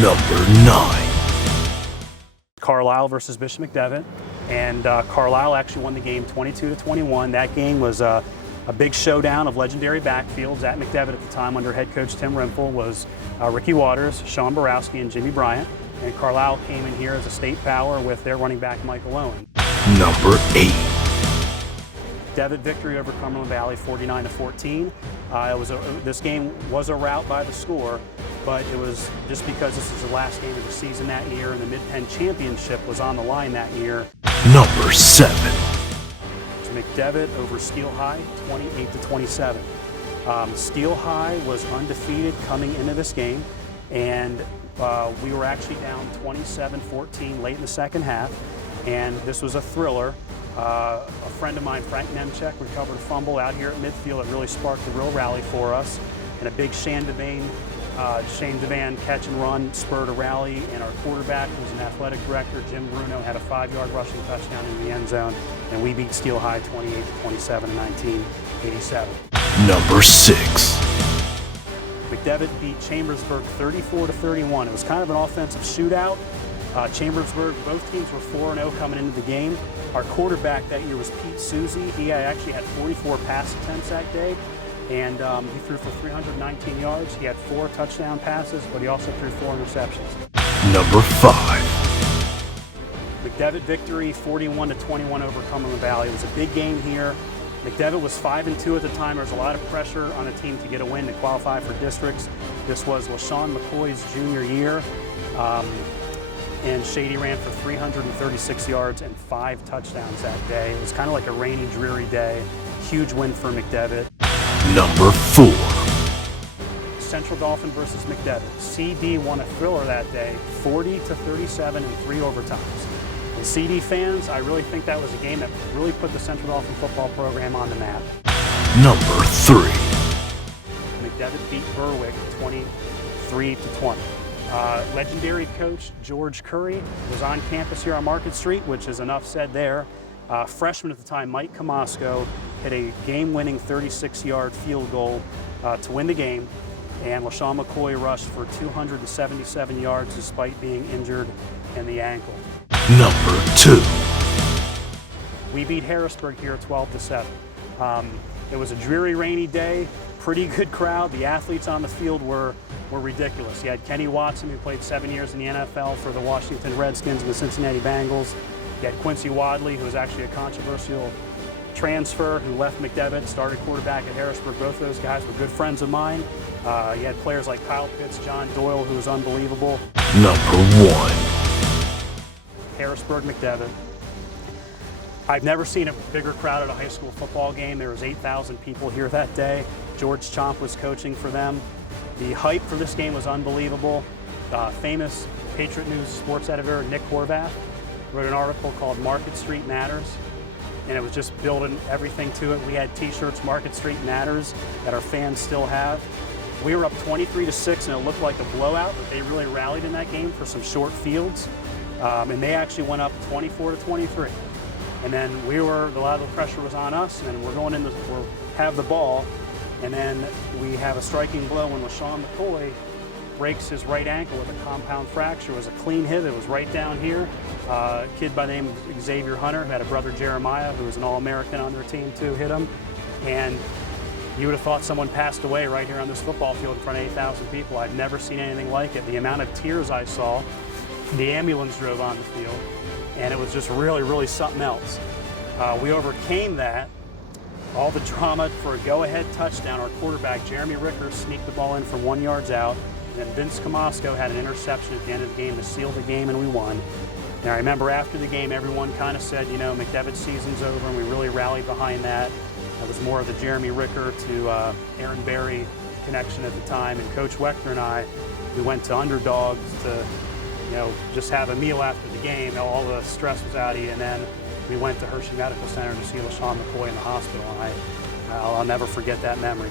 Number 9. Carlisle versus Bishop McDevitt, and Carlisle actually won the game 22-21. That game was a big showdown of legendary backfields. At McDevitt at the time, under head coach Tim Rimpel, was Ricky Waters, Sean Borowski, and Jimmy Bryant. And Carlisle came in here as a state power with their running back Michael Owen. Number 8. McDevitt victory over Cumberland Valley 49-14. This game was a rout by the score, but it was just because this is the last game of the season that year, and the Mid-Penn Championship was on the line that year. Number 7. McDevitt over Steel High, 28-27. Steel High was undefeated coming into this game, and we were actually down 27-14 late in the second half, and this was a thriller. A friend of mine, Frank Nemchek, recovered a fumble out here at midfield. It really sparked a real rally for us, and a big Shane Devane catch and run spurred a rally, and our quarterback, who's an athletic director, Jim Bruno, had a 5-yard rushing touchdown in the end zone, and we beat Steel High 28-27 in 1987. Number 6. McDevitt beat Chambersburg 34-31. It was kind of an offensive shootout. Chambersburg, both teams were 4-0 coming into the game. Our quarterback that year was Pete Susie. He actually had 44 pass attempts that day, and he threw for 319 yards. He had 4 touchdown passes, but he also threw 4 interceptions. Number 5. McDevitt victory 41-21 over Cumberland Valley. It was a big game here. McDevitt was 5-2 at the time. There was a lot of pressure on the team to get a win to qualify for districts. This was LaShawn McCoy's junior year. And Shady ran for 336 yards and 5 touchdowns that day. It was kind of like a rainy, dreary day. Huge win for McDevitt. Number 4. Central Dauphin versus McDevitt. CD won a thriller that day, 40-37 in 3 overtimes. And CD fans, I really think that was a game that really put the Central Dauphin football program on the map. Number 3. McDevitt beat Berwick 23-20. Legendary coach George Curry was on campus here on Market Street, which is enough said there. Freshman at the time, Mike Comasco, hit a game-winning 36-yard field goal to win the game, and LaShawn McCoy rushed for 277 yards despite being injured in the ankle. Number 2. We beat Harrisburg here 12-7. It was a dreary, rainy day, pretty good crowd. The athletes on the field were ridiculous. You had Kenny Watson, who played 7 years in the NFL for the Washington Redskins and the Cincinnati Bengals. You had Quincy Wadley, who was actually a controversial transfer, who left McDevitt, started quarterback at Harrisburg. Both of those guys were good friends of mine. You had players like Kyle Pitts, John Doyle, who was unbelievable. Number 1. Harrisburg, McDevitt. I've never seen a bigger crowd at a high school football game. There was 8,000 people here that day. George Chomp was coaching for them. The hype for this game was unbelievable. Famous Patriot News sports editor Nick Horvath wrote an article called Market Street Matters, and it was just building everything to it. We had t-shirts, Market Street Matters, that our fans still have. We were up 23-6, and it looked like a blowout, but they really rallied in that game for some short fields, and they actually went up 24-23. And then a lot of the pressure was on us, and we're going in, we'll have the ball, and then we have a striking blow when LaShawn McCoy breaks his right ankle with a compound fracture. It was a clean hit. It was right down here. A kid by the name of Xavier Hunter, who had a brother Jeremiah, who was an All-American on their team too, hit him. And you would have thought someone passed away right here on this football field in front of 8,000 people. I've never seen anything like it. The amount of tears I saw, the ambulance drove on the field, and it was just really, really something else. We overcame that. All the drama for a go-ahead touchdown. Our quarterback, Jeremy Rickers, sneaked the ball in from 1 yard out. And then Vince Comasco had an interception at the end of the game to seal the game, and we won. And I remember after the game, everyone kind of said, you know, McDevitt's season's over, and we really rallied behind that. It was more of the Jeremy Ricker to Aaron Berry connection at the time. And Coach Wechter and I, we went to Underdogs to, you know, just have a meal after the game. All the stress was out of you, and then we went to Hershey Medical Center to see LaShawn McCoy in the hospital, and I'll never forget that memory.